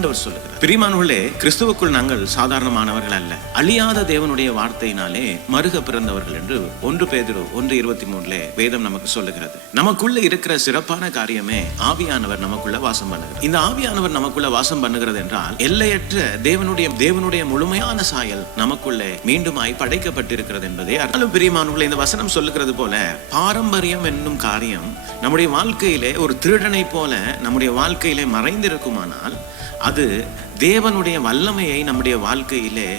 ஆண்டவர் சொல்லுகிறார். பிரிமானுள்ளே கிறிஸ்துவுக்குள் நாங்கள் சாதாரணமானவர்கள் அல்ல. அழியாத தேவனுடைய வார்த்தையினாலே மருக பிறந்தவர்கள் என்று ஒன்று பேதிரு ஒன்று இருபத்தி மூணுல வேதம் நமக்கு சொல்லுகிறது. நமக்குள்ள இருக்கிற சிறப்பான காரியமே ஆவியானவர் நமக்குள்ள வாசம் பண்ணுகிறது. இந்த ஆவியானவர் நமக்குள்ள வாசம் பண்ணுகிறது என்றால் எல்லையற்ற தேவனுடைய தேவனுடைய முழுமையான சாயல் நமக்குள்ளே மீண்டுமாய் படைக்கப்பட்டிருக்கிறது என்பதே அர்த்தம். பிரியமானவர்களே இந்த வசனம் சொல்லுகிறது போல பாரம்பரியம் என்னும் காரியம் நம்முடைய வாழ்க்கையிலே ஒரு திருடனை போல நம்முடைய வாழ்க்கையிலே மறைந்திருக்குமானால் அது தேவனுடைய வல்லமையை நம்முடைய வாழ்க்கையிலே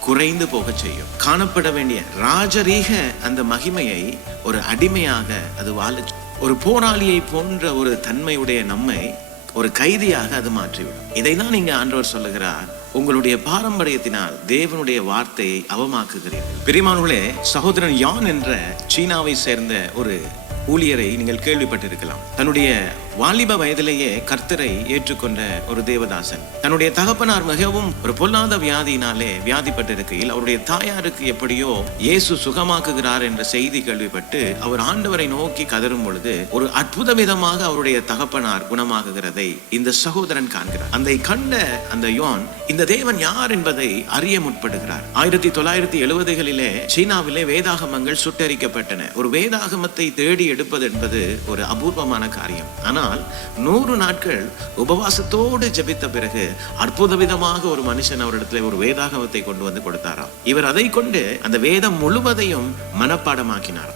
குறைந்து போகச் செய்யும். காணப்பட வேண்டிய ராஜரீக அந்த மகிமையை ஒரு அடிமையாக அது வாழ ஒரு போராளியை போன்ற ஒரு தன்மையுடைய நம்மை ஒரு கைதியாக அது மாற்றிவிடும். இதை நீங்க ஆண்டவர் சொல்லுகிறார். உங்களுடைய பாரம்பரியத்தினால் தேவனுடைய வார்த்தையை அவமாக்குகிறீர்கள். பெரியமானுகளே சகோதரன் யான் என்ற சீனாவை சேர்ந்த ஒரு ஊழியரை நீங்கள் கேள்விப்பட்டிருக்கலாம். தன்னுடைய வாலிப வயதிலேயே கர்த்தரை ஏற்றுக்கொண்ட ஒரு தேவதாசன். தன்னுடைய தகப்பனார் மிகவும் ஒரு பொல்லாத வியாதியினாலே வியாதிப்பட்டிருக்கையில் அவருடைய தாயாருக்கு எப்படியோ இயேசு சுகமாக்குகிறார் என்ற செய்தி கேள்விப்பட்டு அவர் ஆண்டவரை நோக்கி கதரும் பொழுது ஒரு அற்புத விதமாக அவருடைய தகப்பனார் குணமாகுகிறதை இந்த சகோதரன் காண்கிறார். அந்த கண்ட அந்த யோன் இந்த தேவன் யார் என்பதை அறிய முற்படுகிறார். ஆயிரத்தி தொள்ளாயிரத்தி எழுபதுகளிலே சீனாவிலே வேதாகமங்கள் சுட்டரிக்கப்பட்டன. ஒரு வேதாகமத்தை தேடி எடுப்பது என்பது ஒரு அபூர்வமான காரியம். ஆனால் ஆனால் நூறு நாட்கள் உபவாசத்தோடு ஜபித்த பிறகு அற்புத விதமாக ஒரு மனுஷன் அவரிடத்துல ஒரு வேதாகமத்தை கொண்டு வந்து கொடுத்தாராம். இவர் அதை கொண்டு அந்த வேதம் முழுவதையும் மனப்பாடமாக்கினார்.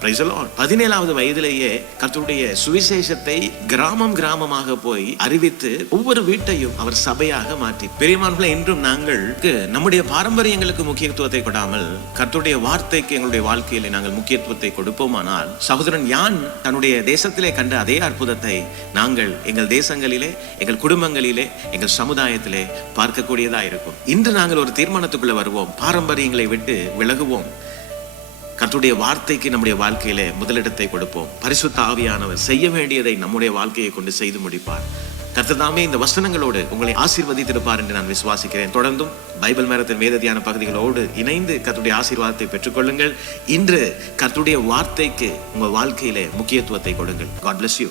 பதினேழாவது வயதிலேயே கர்த்தருடைய சுவிசேஷத்தை கிராமம் கிராமமாக போய் அறிவித்து ஒவ்வொரு வீட்டையும் அவர் சபையாக மாற்றி. பெரியமான்களை இன்றும் நாங்கள் நம்முடைய பாரம்பரியங்களுக்கு முக்கியத்துவத்தை கொடாமல் கத்துடைய வார்த்தைக்கு எங்களுடைய வாழ்க்கையில நாங்கள் முக்கியத்துவத்தை கொடுப்போமானால் சகோதரன் யான் தன்னுடைய தேசத்திலே கண்ட அதே அற்புதத்தை நாங்கள் எங்கள் தேசங்களிலே எங்கள் குடும்பங்களிலே எங்கள் சமுதாயத்திலே பார்க்கக்கூடியதாக இருக்கும். இன்று நாங்கள் ஒரு தீர்மானத்துக்குள்ள வருவோம். பாரம்பரியங்களை விட்டு விலகுவோம். கத்துடைய வார்த்தைக்கு நம்முடைய வாழ்க்கையிலே முதலிடத்தை கொடுப்போம். பரிசுத்த ஆவியானவர் செய்ய வேண்டியதை நம்முடைய வாழ்க்கையை கொண்டு செய்து முடிப்பார். கர்த்தர் இந்த வசனங்களோடு உங்களை ஆசீர்வதித்திருப்பார் என்று நான் விசுவாசிக்கிறேன். தொடர்ந்தும் பைபிள் மேரத்தின் வேதத்தியான பகுதிகளோடு இணைந்து கத்துடைய ஆசீர்வாதத்தை பெற்றுக்கொள்ளுங்கள். இன்று கத்துடைய வார்த்தைக்கு உங்கள் வாழ்க்கையிலே முக்கியத்துவத்தை கொடுங்கள். God bless you